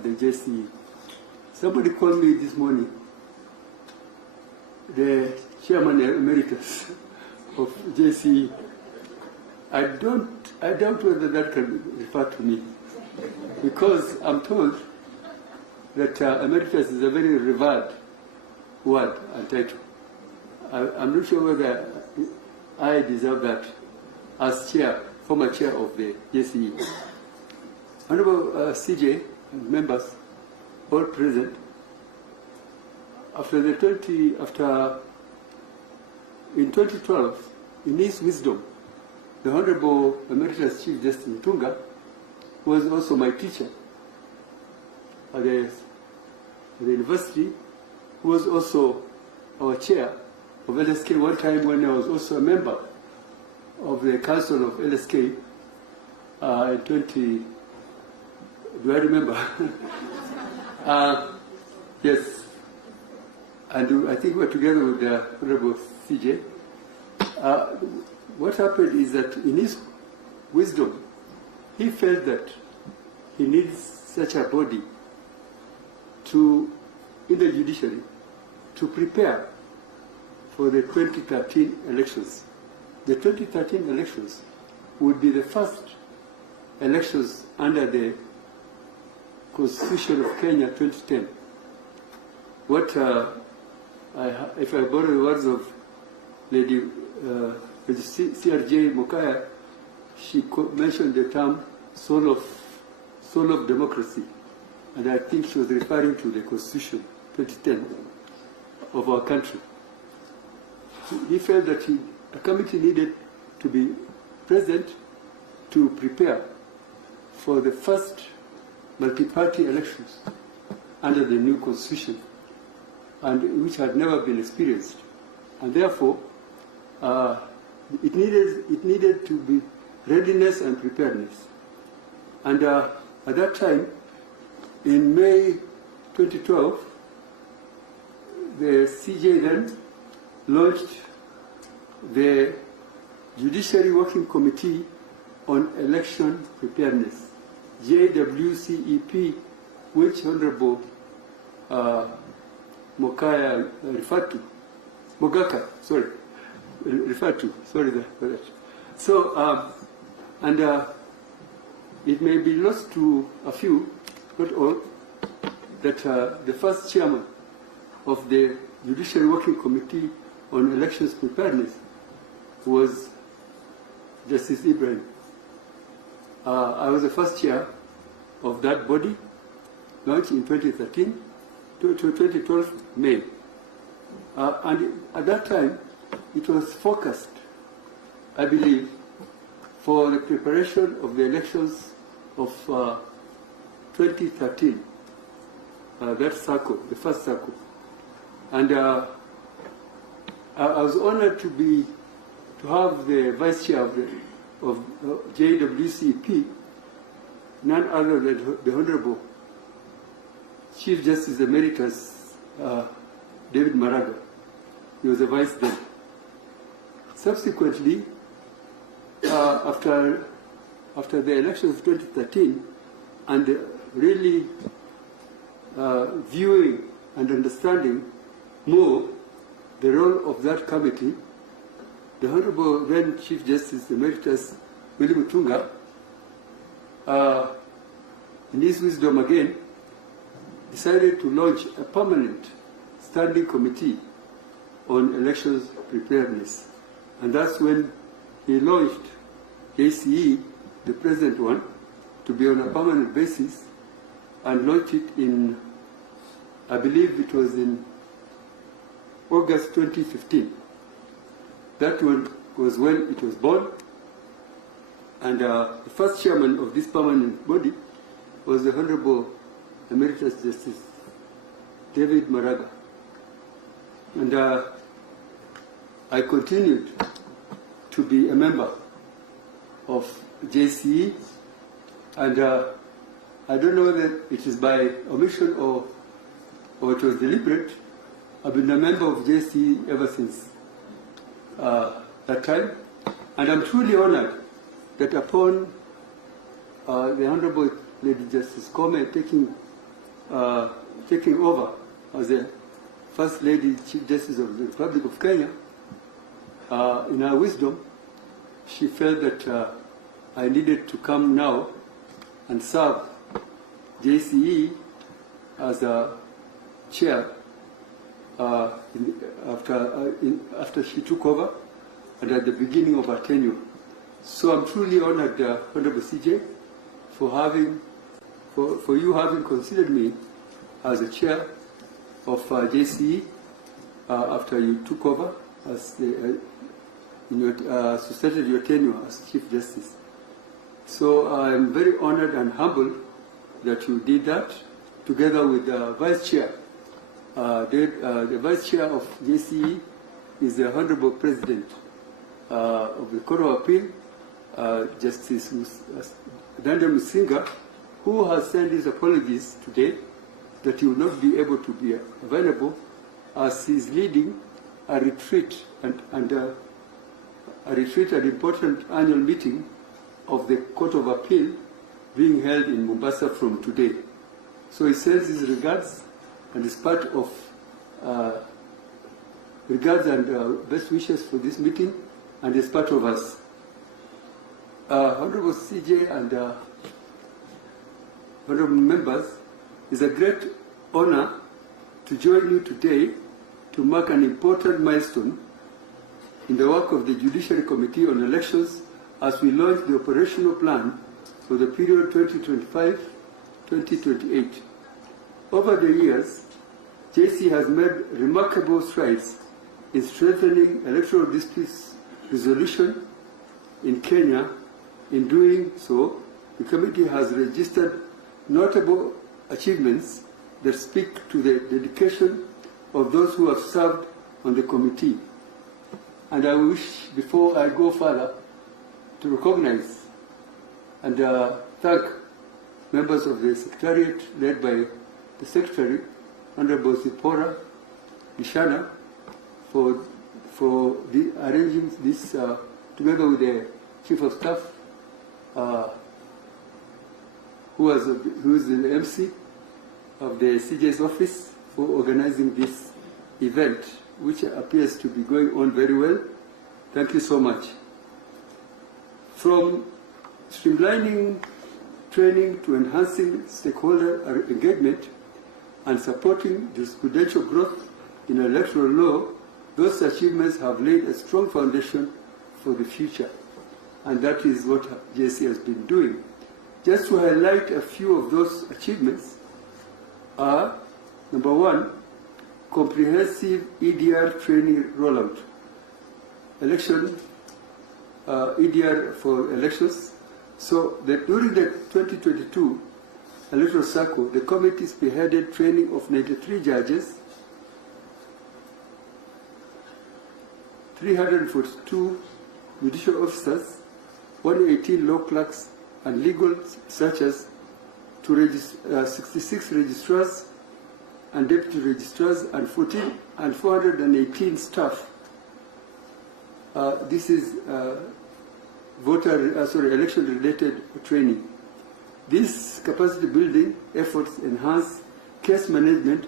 at the JCE. Somebody called me this morning, the chairman emeritus of JCE. I doubt whether that can refer to me, because I'm told that emeritus is a very revered word and title. I'm not sure whether I deserve that as chair, former chair of the JCE. Honorable CJ and members, all present, in 2012, in his wisdom, the Honorable Emeritus Chief Justice Ntunga was also my teacher at the university, who was also our chair of LSK one time when I was also a member of the council of LSK in 20, do I remember? Yes, and I think we're together with the Honorable CJ. What happened is that in his wisdom, he felt that he needs such a body in the judiciary to prepare for the 2013 elections. The 2013 elections would be the first elections under the Constitution of Kenya 2010. If I borrow the words of Lady CRJ Mokaya, she mentioned the term soul of democracy, and I think she was referring to the Constitution 2010 of our country. He felt that a committee needed to be present to prepare for the first multi-party elections under the new Constitution, and which had never been experienced, and therefore it needed to be readiness and preparedness. And at that time, in May 2012, the CJ then launched the Judiciary Working Committee on Election Preparedness, JWCEP, which Honorable Mogaka referred to. Sorry for that. So, it may be lost to a few, not all, that the first chairman of the Judiciary Working Committee on Elections Preparedness was Justice Ibrahim. I was the first chair of that body, launched in 2012 May. And at that time, it was focused, I believe, for the preparation of the elections of 2013, that circle, the first circle. And I was honored to have the vice chair of JWCP, none other than the Honorable Chief Justice Emeritus David Maraga. He was the vice then. Subsequently, after the elections of 2013, and really viewing and understanding more the role of that committee, the Honorable then Chief Justice Emeritus William Tunga, in his wisdom again, decided to launch a permanent standing committee on elections preparedness. And that's when he launched JCE, the present one, to be on a permanent basis, and launched it in, I believe it was in August 2015. That one was when it was born, and the first chairman of this permanent body was the Honorable Emeritus Justice David Maraga. And I continued to be a member of JCE, and I don't know whether it is by omission or it was deliberate. I've been a member of JCE ever since that time, and I'm truly honored that upon the Honorable Lady Justice Koome taking taking over as the First Lady Chief Justice of the Republic of Kenya, in her wisdom, she felt that I needed to come now and serve JCE as a chair after she took over and at the beginning of her tenure. So I'm truly honored, Honorable CJ, for you having considered me as a chair of JCE after you took over as started your tenure as Chief Justice. So I'm very honored and humbled that you did that, together with the Vice Chair. The Vice Chair of JCE is the Honorable President of the Court of Appeal, Justice David Masinga, who has sent his apologies today that he will not be able to be available as he is leading a retreat and an important annual meeting of the Court of Appeal being held in Mombasa from today. So he sends his regards and is part of regards and best wishes for this meeting and is part of us. Honorable CJ and honorable members, it's a great honor to join you today to mark an important milestone in the work of the Judiciary Committee on Elections as we launch the operational plan for the period 2025-2028. Over the years, JC has made remarkable strides in strengthening electoral disputes resolution in Kenya. In doing so, the committee has registered notable achievements that speak to the dedication of those who have served on the committee. And I wish, before I go further, to recognize and thank members of the Secretariat led by the Secretary, Honorable Zipporah Bishana, for arranging this together with the Chief of Staff, who is the MC of the CJ's office, for organizing this event, which appears to be going on very well. Thank you so much. From streamlining training to enhancing stakeholder engagement and supporting jurisprudential growth in electoral law, those achievements have laid a strong foundation for the future. And that is what JC has been doing. Just to highlight a few of those achievements are, number one, comprehensive EDR training rollout. EDR for elections. So during the 2022 electoral cycle, the committee spearheaded training of 93 judges, 342 judicial officers, 118 law clerks and legal searchers, to 66 registrars and deputy registrars, and 418 staff. This is election-related training. These capacity building efforts enhanced case management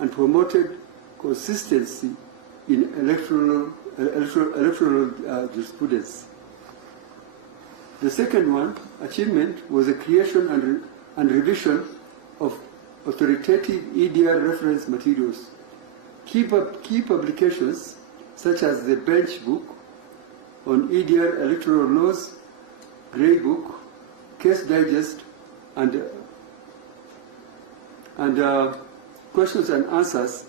and promoted consistency in electoral jurisprudence. The second achievement was the creation and revision of authoritative EDR reference materials. Key publications such as the Bench Book on EDR electoral laws, Grey Book, Case Digest, and questions and answers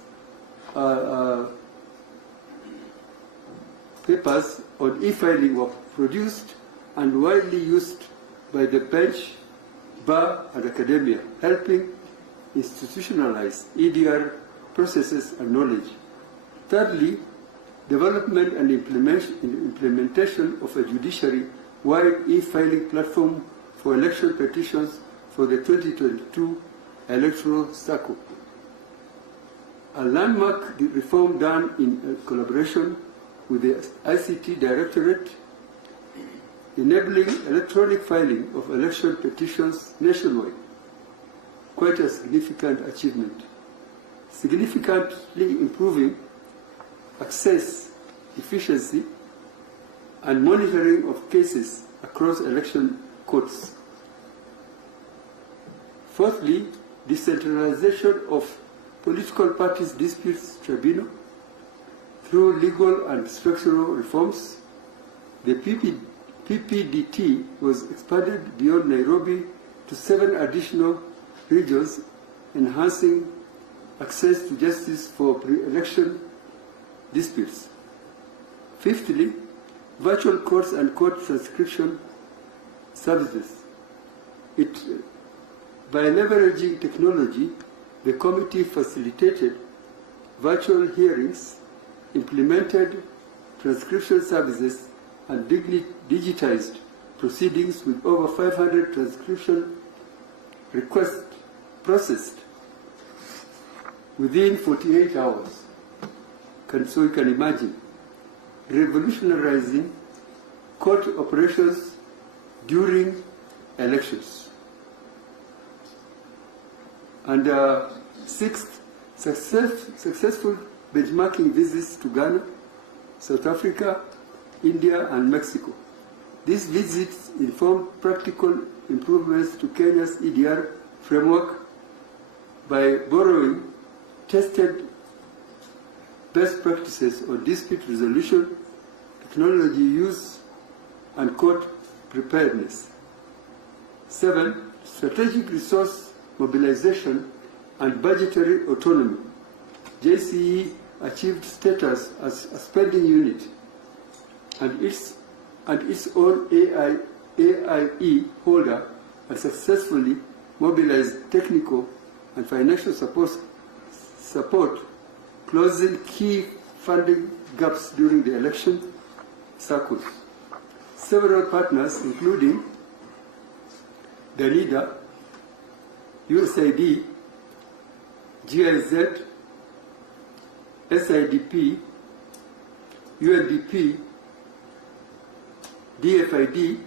papers on e-filing were produced and widely used by the bench, bar, and academia, helping institutionalize EDR processes and knowledge. Thirdly, development and implementation of a judiciary-wide e-filing platform for election petitions for the 2022 electoral cycle. A landmark reform done in collaboration with the ICT Directorate, enabling electronic filing of election petitions nationwide. quite a significant achievement, significantly improving access, efficiency, and monitoring of cases across election courts. Fourthly, decentralization of political parties disputes tribunal through legal and structural reforms. The PPDT was expanded beyond Nairobi to 7 additional regions, enhancing access to justice for pre-election disputes. Fifthly, virtual courts and court transcription services. By leveraging technology, the committee facilitated virtual hearings, implemented transcription services, and digitized proceedings with over 500 transcription requests processed within 48 hours. So you can imagine, revolutionizing court operations during elections. And sixth, successful benchmarking visits to Ghana, South Africa, India, and Mexico. These visits informed practical improvements to Kenya's EDR framework by borrowing tested best practices on dispute resolution, technology use, and court preparedness. 7, strategic resource mobilization and budgetary autonomy. JCE achieved status as a spending unit and its own AIE holder, and successfully mobilized technical and financial support, closing key funding gaps during the election cycles. Several partners, including DANIDA, USAID, GIZ, SIDP, UNDP, DFID,